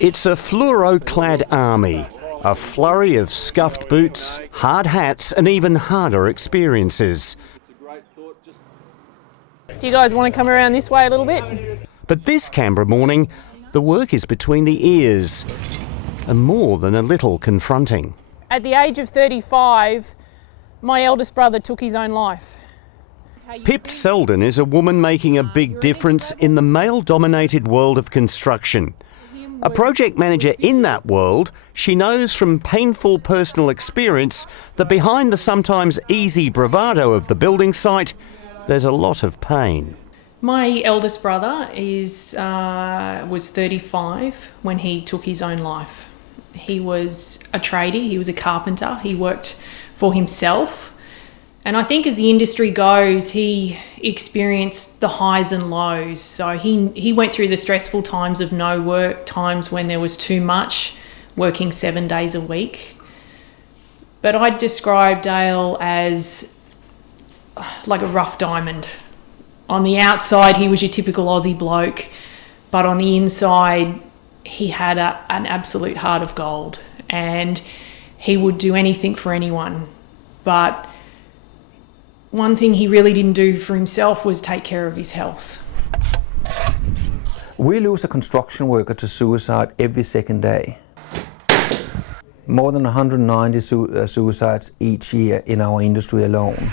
It's a fluoro-clad army, a flurry of scuffed boots, hard hats and even harder experiences. Do you guys want to come around this way a little bit? But this Canberra morning, the work is between the ears and more than a little confronting. At the age of 35, my eldest brother took his own life. Pip Selden is a woman making a big difference in the male-dominated world of construction. A project manager in that world, she knows from painful personal experience that behind the sometimes easy bravado of the building site, there's a lot of pain. My eldest brother was 35 when he took his own life. He was a tradie, he was a carpenter, he worked for himself. And I think as the industry goes, he experienced the highs and lows. So he went through the stressful times of no work, times when there was too much, working 7 days a week. But I'd describe Dale as like a rough diamond. On the outside, he was your typical Aussie bloke, but on the inside, he had an absolute heart of gold, and he would do anything for anyone. But one thing he really didn't do for himself was take care of his health. We lose a construction worker to suicide every second day. More than 190 suicides each year in our industry alone.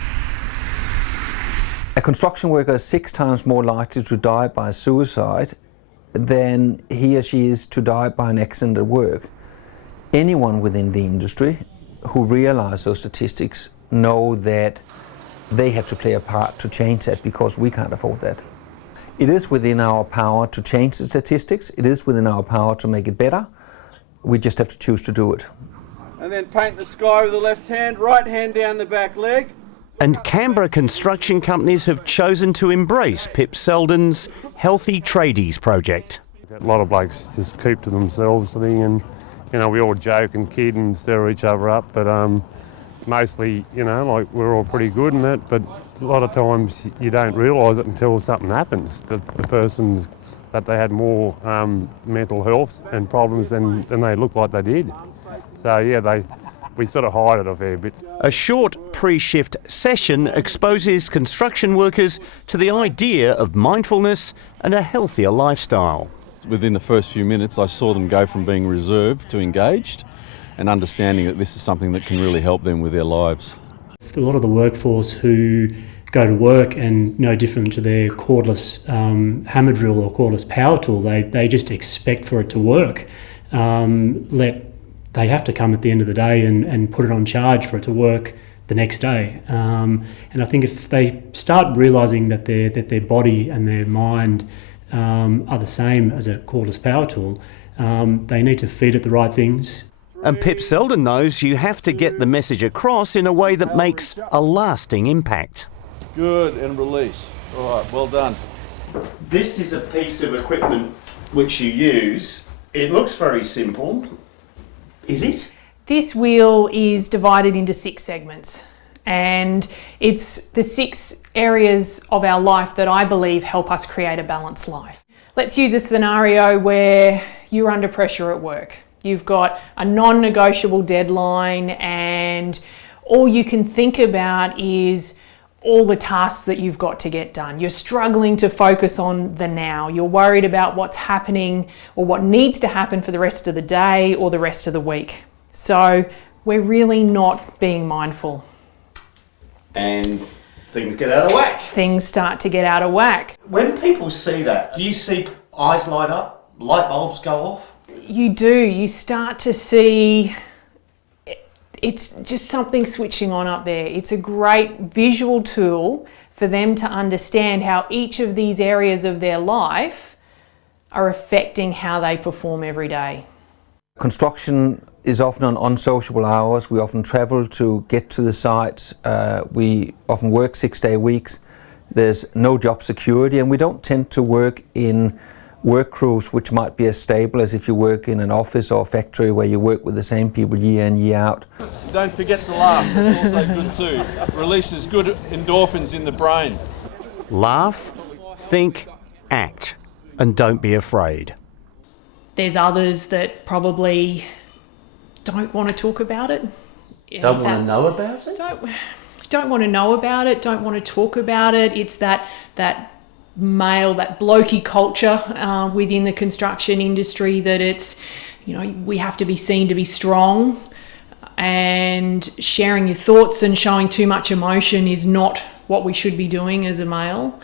A construction worker is 6 times more likely to die by suicide than he or she is to die by an accident at work. Anyone within the industry who realize those statistics know that they have to play a part to change that, because we can't afford that. It is within our power to change the statistics. It is within our power to make it better. We just have to choose to do it. And then paint the sky with the left hand, right hand down the back leg. And Canberra construction companies have chosen to embrace Pip Selden's Healthy Tradies project. A lot of blokes just keep to themselves, I think, and we all joke and kid and stir each other up, but mostly, like we're all pretty good in that, but a lot of times you don't realise it until something happens, that the person's that they had more mental health and problems than they look like they did. So yeah, we sort of hide it a fair bit. A short pre-shift session exposes construction workers to the idea of mindfulness and a healthier lifestyle. Within the first few minutes, I saw them go from being reserved to engaged, and understanding that this is something that can really help them with their lives. A lot of the workforce who go to work, and no different to their cordless hammer drill or cordless power tool, they just expect for it to work. They have to come at the end of the day and put it on charge for it to work the next day. And I think if they start realising that their body and their mind are the same as a cordless power tool, they need to feed it the right things. And Pip Selden knows you have to get the message across in a way that makes a lasting impact. Good, and release. All right, well done. This is a piece of equipment which you use. It looks very simple. Is it? This wheel is divided into 6 segments, and it's the 6 areas of our life that I believe help us create a balanced life. Let's use a scenario where you're under pressure at work. You've got a non-negotiable deadline, and all you can think about is all the tasks that you've got to get done. You're struggling to focus on the now. You're worried about what's happening or what needs to happen for the rest of the day or the rest of the week. So we're really not being mindful. And things get out of whack. Things start to get out of whack. When people see that, do you see eyes light up, light bulbs go off? You do. You start to see it's just something switching on up there. It's a great visual tool for them to understand how each of these areas of their life are affecting how they perform every day. Construction is often on unsociable hours. We often travel to get to the sites. We often work 6-day weeks. There's no job security, and we don't tend to work in work crews which might be as stable as if you work in an office or a factory where you work with the same people year in, year out. Don't forget to laugh, that's also good too. Releases good endorphins in the brain. Laugh, think, act, and don't be afraid. There's others that probably don't want to talk about it. Don't want to know about it? Don't want to know about it, don't want to talk about it. It's that male, that blokey culture within the construction industry, that it's, we have to be seen to be strong, and sharing your thoughts and showing too much emotion is not what we should be doing as a male.